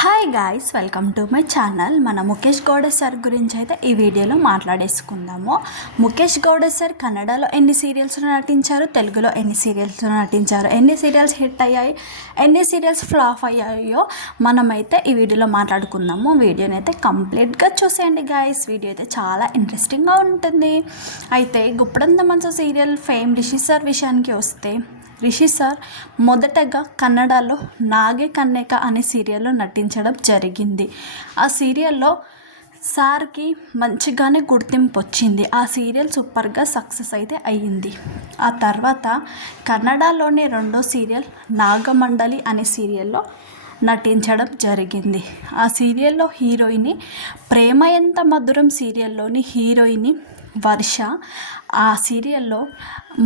Hi guys, welcome to my channel. మన Mukesh Gowda sir గురించి అయితే ఈ వీడియోలో మాట్లాడేసుకుందాము. ముఖేష్ గౌడ సార్ కన్నడలో ఎన్ని సీరియల్స్లో నటించారు, తెలుగులో ఎన్ని సీరియల్స్లో నటించారు, ఎన్ని సీరియల్స్ హిట్ అయ్యాయి, ఎన్ని సీరియల్స్ ఫ్లాప్ అయ్యాయో మనమైతే ఈ వీడియోలో మాట్లాడుకుందాము. వీడియోని అయితే కంప్లీట్గా చూసేయండి గాయ్స్. వీడియో అయితే చాలా ఇంట్రెస్టింగ్గా ఉంటుంది. అయితే గుప్పడంత మంచి సీరియల్ ఫేమ్ రిషి సార్ విషయానికి వస్తే, రిషి సార్ మొదటగా కన్నడలో నాగే కన్నేక అనే సీరియల్లో నటించడం జరిగింది. ఆ సీరియల్లో సార్కి మంచిగానే గుర్తింపు వచ్చింది. ఆ సీరియల్ సూపర్గా సక్సెస్ అయితే అయ్యింది. ఆ తర్వాత కన్నడలోని రెండో సీరియల్ నాగమండలి అనే సీరియల్లో నటించడం జరిగింది. ఆ సీరియల్లో హీరోయిన్ ప్రేమ ఎంత మధురం సీరియల్లోని హీరోయిన్ వర్ష ఆ సీరియల్లో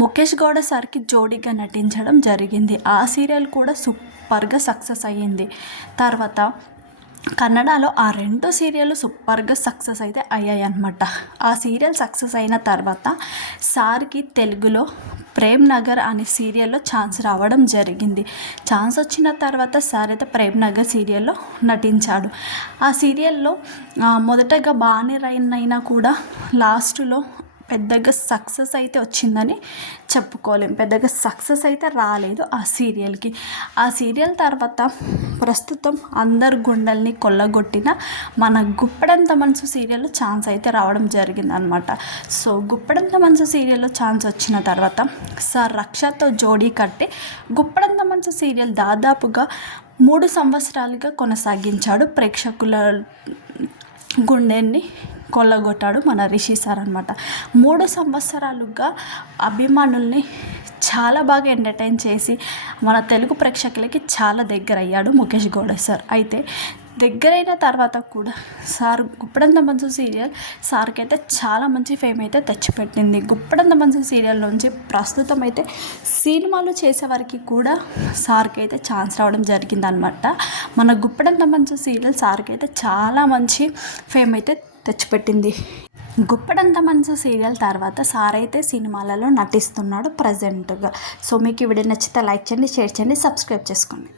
ముఖేష్ గౌడ సార్కి జోడీగా నటించడం జరిగింది. ఆ సీరియల్ కూడా సూపర్గా సక్సెస్ అయ్యింది. తర్వాత కన్నడలో ఆ రెండు సీరియల్ సూపర్గా సక్సెస్ అయితే అయ్యాయి అన్నమాట. ఆ సీరియల్ సక్సెస్ అయిన తర్వాత సార్కి తెలుగులో ప్రేమ్ నగర్ అనే సీరియల్లో ఛాన్స్ రావడం జరిగింది. ఛాన్స్ వచ్చిన తర్వాత సార్ అయితే ప్రేమ్ నగర్ సీరియల్లో నటించాడు. ఆ సీరియల్లో మొదటగా బాగానే రన్ అయినా కూడా లాస్ట్లో పెద్దగా సక్సెస్ అయితే వచ్చిందని చెప్పుకోలేం. పెద్దగా సక్సెస్ అయితే రాలేదు ఆ సీరియల్కి. ఆ సీరియల్ తర్వాత ప్రస్తుతం అందరు గుండెల్ని కొల్లగొట్టిన మన గుప్పడంత మనసు సీరియల్లో ఛాన్స్ అయితే రావడం జరిగింది అనమాట. సో గుప్పడంత మనసు సీరియల్లో ఛాన్స్ వచ్చిన తర్వాత సార్ రక్షతో జోడీ కట్టి గుప్పడంత మనసు సీరియల్ దాదాపుగా 3 సంవత్సరాలుగా కొనసాగించాడు. ప్రేక్షకుల గుండెని కొల్లగొట్టాడు మన రిషి సార్ అనమాట. 3 సంవత్సరాలుగా అభిమానుల్ని చాలా బాగా ఎంటర్టైన్ చేసి మన తెలుగు ప్రేక్షకులకి చాలా దగ్గర అయ్యాడు ముఖేష్ గౌడ సార్. అయితే దగ్గరైన తర్వాత కూడా సార్ గుప్పడంత మంచు సీరియల్ సార్కి అయితే చాలా మంచి ఫేమ్ అయితే తెచ్చిపెట్టింది. గుప్పడంత మంచు సీరియల్ నుంచి ప్రస్తుతం అయితే సినిమాలు చేసేవారికి కూడా సార్కి అయితే ఛాన్స్ రావడం జరిగిందనమాట. మన గుప్పడంత మంచు సీరియల్ సార్కి అయితే చాలా మంచి ఫేమ్ అయితే తెచ్చిపెట్టింది. గుప్పడంత మనసు సీరియల్ తర్వాత సార్ అయితే సినిమాలలో నటిస్తున్నాడు ప్రజెంట్గా. సో మీకు ఈ వీడియో నచ్చితే లైక్ చేయండి, షేర్ చేయండి, సబ్స్క్రైబ్ చేసుకోండి.